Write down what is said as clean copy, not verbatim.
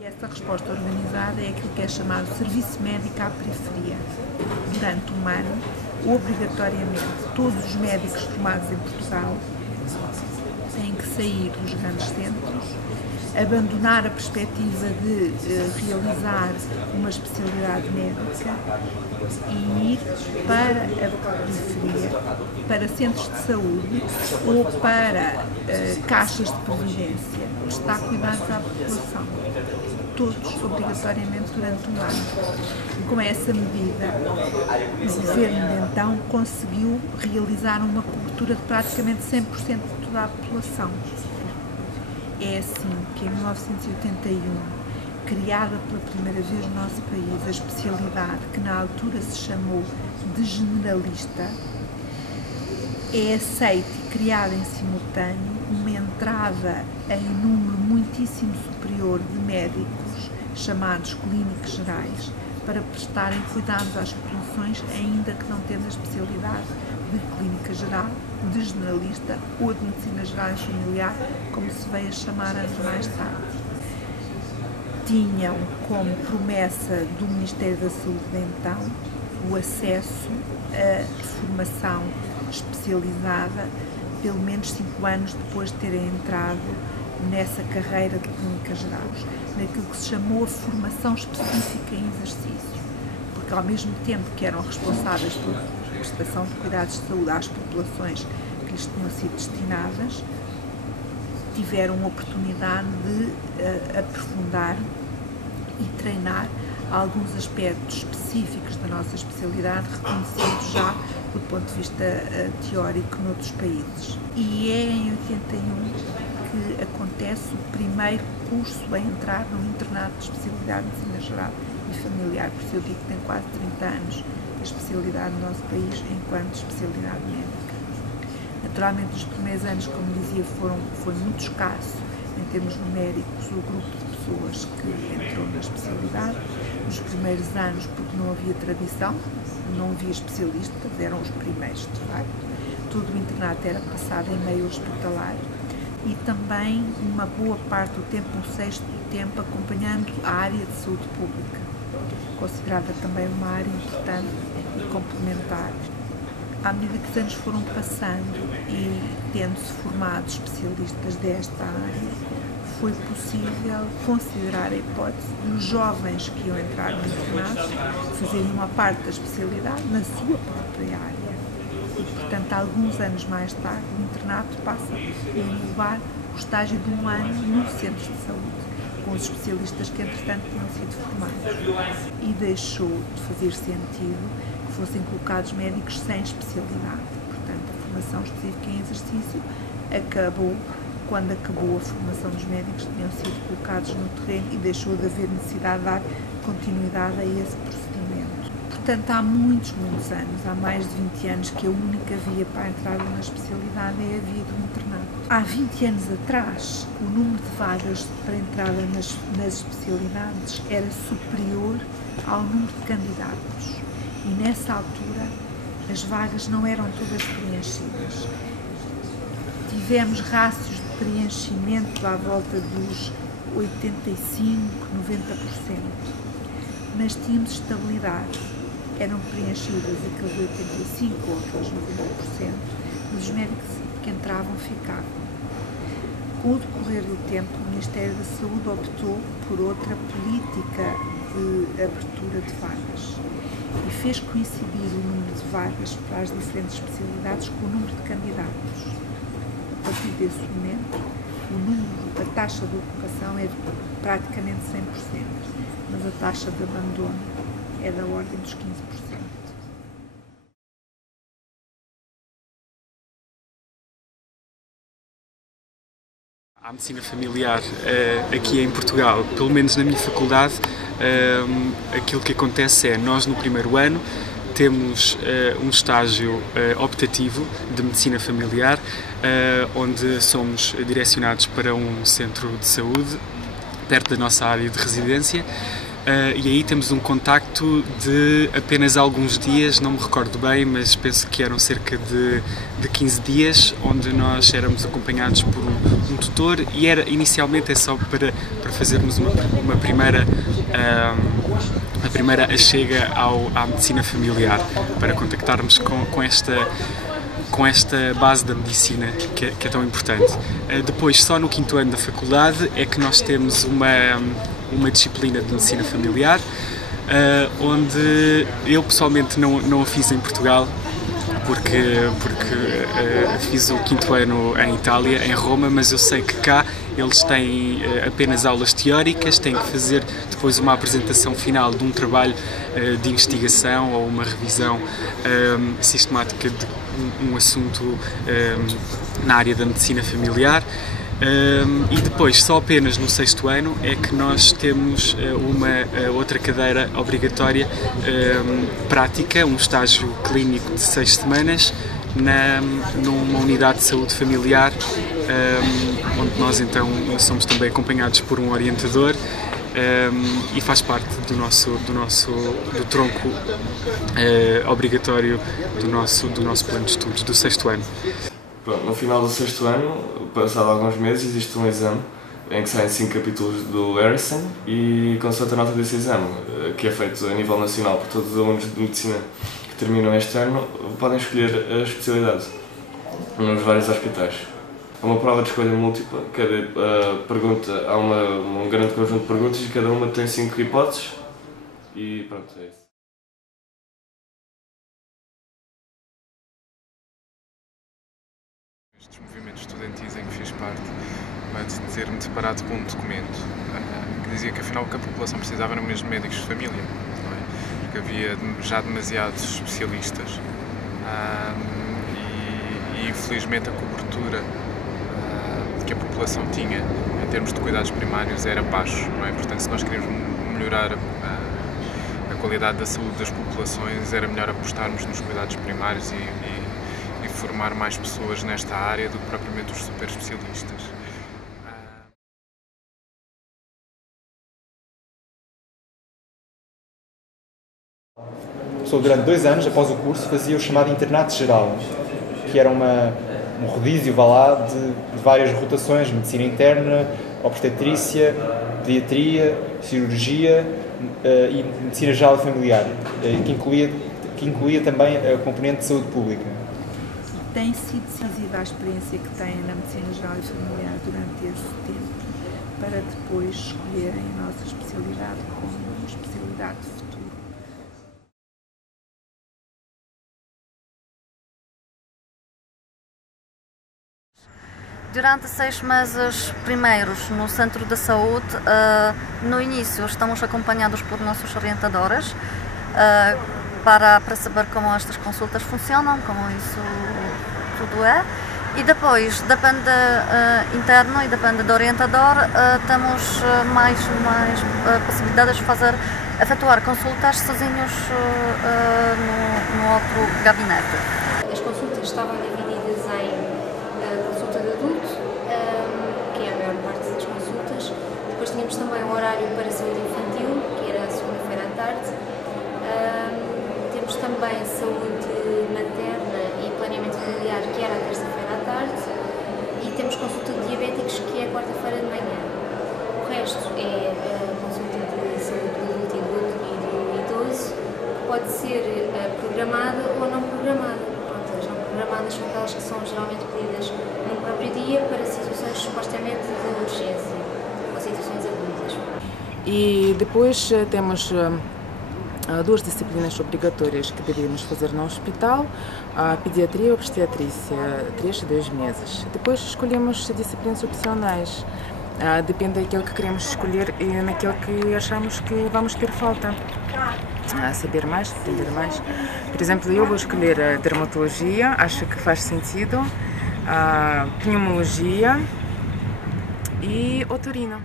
E essa resposta organizada é aquilo que é chamado Serviço Médico à Periferia. Durante um ano, obrigatoriamente, todos os médicos formados em Portugal têm que sair dos grandes centros, abandonar a perspectiva de realizar uma especialidade médica e ir para a periferia, para centros de saúde ou para caixas de previdência, prestar cuidados à população, todos obrigatoriamente durante um ano. E com essa medida, o governo de então conseguiu realizar uma cobertura de praticamente 100% de toda a população. É assim que em 1981, criada pela primeira vez no nosso país a especialidade que na altura se chamou de generalista, é aceita e criada em simultâneo uma entrada em número muitíssimo superior de médicos, chamados clínicos gerais, para prestarem cuidados às populações, ainda que não tendo a especialidade de clínica geral, de generalista ou de medicina geral e familiar, como se veio a chamar anos mais tarde. Tinham como promessa do Ministério da Saúde de então o acesso à formação especializada pelo menos 5 anos depois de terem entrado nessa carreira de clínicas gerais, naquilo que se chamou a formação específica em exercício, porque ao mesmo tempo que eram responsáveis pela prestação de cuidados de saúde às populações que lhes tinham sido destinadas, tiveram a oportunidade de aprofundar e treinar alguns aspectos específicos da nossa especialidade, reconhecidos já do ponto de vista teórico noutros países. E é em 81 que acontece o primeiro curso a entrar no internato de especialidade de medicina geral e familiar, por isso eu digo que tem quase 30 anos a especialidade no nosso país enquanto especialidade médica. Naturalmente, nos primeiros anos, como dizia, foi muito escasso em termos numéricos o grupo de pessoas que entrou na especialidade. Nos primeiros anos, porque não havia tradição, não havia especialistas, eram os primeiros, de facto. Todo o internato era passado em meio hospitalar e também uma boa parte do tempo, um sexto do tempo, acompanhando a área de saúde pública, considerada também uma área importante e complementar. À medida que os anos foram passando e tendo-se formado especialistas desta área, foi possível considerar a hipótese dos jovens que iam entrar no internato fazerem uma parte da especialidade na sua própria área. E, portanto, alguns anos mais tarde, o internato passa a englobar o estágio de um ano nos centros de saúde, com os especialistas que, entretanto, tinham sido formados. E deixou de fazer sentido que fossem colocados médicos sem especialidade. Portanto, a formação específica em exercício acabou quando acabou a formação dos médicos que tinham sido colocados no terreno e deixou de haver necessidade de dar continuidade a esse procedimento. Portanto, há muitos anos, há mais de 20 anos, que a única via para a entrada na especialidade é a via do internato. Há 20 anos atrás, o número de vagas para entrada nas especialidades era superior ao número de candidatos e, nessa altura, as vagas não eram todas preenchidas. Tivemos rácios de preenchimento à volta dos 85%, 90%, mas tínhamos estabilidade. Eram preenchidas aqueles 85% ou aqueles 90%, mas os médicos que entravam ficavam. Com o decorrer do tempo, o Ministério da Saúde optou por outra política de abertura de vagas e fez coincidir o número de vagas para as diferentes especialidades com o número de candidatos. A partir desse momento, a taxa de ocupação é de praticamente 100%, mas a taxa de abandono é da ordem dos 15%. A medicina familiar aqui em Portugal, pelo menos na minha faculdade, aquilo que acontece é, nós no primeiro ano temos um estágio optativo de medicina familiar, onde somos direcionados para um centro de saúde, perto da nossa área de residência, e aí temos um contacto de apenas alguns dias, não me recordo bem, mas penso que eram cerca de 15 dias, onde nós éramos acompanhados por um tutor, e inicialmente é só para fazermos uma primeira a primeira chega à medicina familiar, para contactarmos com esta base da medicina que é tão importante. Depois, só no 5º ano da faculdade é que nós temos uma disciplina de medicina familiar, onde eu pessoalmente não a fiz em Portugal, porque fiz o 5º ano em Itália, em Roma, mas eu sei que cá eles têm apenas aulas teóricas, têm que fazer depois uma apresentação final de um trabalho de investigação ou uma revisão sistemática de um assunto na área da medicina familiar. E depois, só apenas no 6º ano, é que nós temos uma outra cadeira obrigatória prática, um estágio clínico de 6 semanas numa unidade de saúde familiar, onde nós então somos também acompanhados por um orientador, e faz parte do tronco obrigatório do nosso plano de estudos do 6º ano. Pronto, no final do 6º ano, passado alguns meses, existe um exame em que saem 5 capítulos do Harrison e consoante a nota desse exame, que é feito a nível nacional por todos os alunos de medicina que terminam este ano, podem escolher a especialidade nos vários hospitais. É uma prova de escolha múltipla, cada pergunta, há um grande conjunto de perguntas e cada uma tem 5 hipóteses e pronto, é isso. Estes movimentos estudantis em que fiz parte, de ter-me deparado com um documento que dizia que afinal o que a população precisava eram mesmo médicos de família, não é? Porque havia já demasiados especialistas e infelizmente a cobertura que a população tinha em termos de cuidados primários era baixo, não é? Portanto, se nós queríamos melhorar a qualidade da saúde das populações, era melhor apostarmos nos cuidados primários e formar mais pessoas nesta área do que propriamente os super especialistas. A pessoa durante 2 anos, após o curso, fazia o chamado internato geral, que era um rodízio, de várias rotações, medicina interna, obstetrícia, pediatria, cirurgia e medicina geral e familiar, que incluía também a componente de saúde pública. Tem sido decisiva a experiência que têm na medicina geral e familiar durante esse tempo, para depois escolherem a nossa especialidade como especialidade de futuro. Durante 6 meses primeiros no Centro da Saúde, no início estamos acompanhados por nossos orientadores para saber como estas consultas funcionam, como isso tudo é. E depois, depende interno e depende do orientador, temos mais possibilidades de efetuar consultas sozinhos no outro gabinete. As consultas estavam divididas em consulta de adulto, que é a maior parte das consultas. Depois tínhamos também um horário para saúde infantil, que era a segunda-feira à tarde. Temos também saúde materna e planeamento familiar, que era a terça-feira à tarde. E temos consulta de diabéticos, que é a quarta-feira de manhã. O resto é a consulta de saúde do adulto e do idoso, que pode ser programada ou não programada. As não programadas são aquelas que são geralmente pedidas no próprio dia para situações supostamente de urgência ou situações agudas. E depois temos 2 disciplinas obrigatórias que deveríamos fazer no hospital, a pediatria e obstetrícia, 3 e 2 meses. Depois escolhemos disciplinas opcionais, depende daquilo que queremos escolher e naquilo que achamos que vamos ter falta. Saber mais, entender mais. Por exemplo, eu vou escolher a dermatologia, acho que faz sentido, a pneumologia e otorino.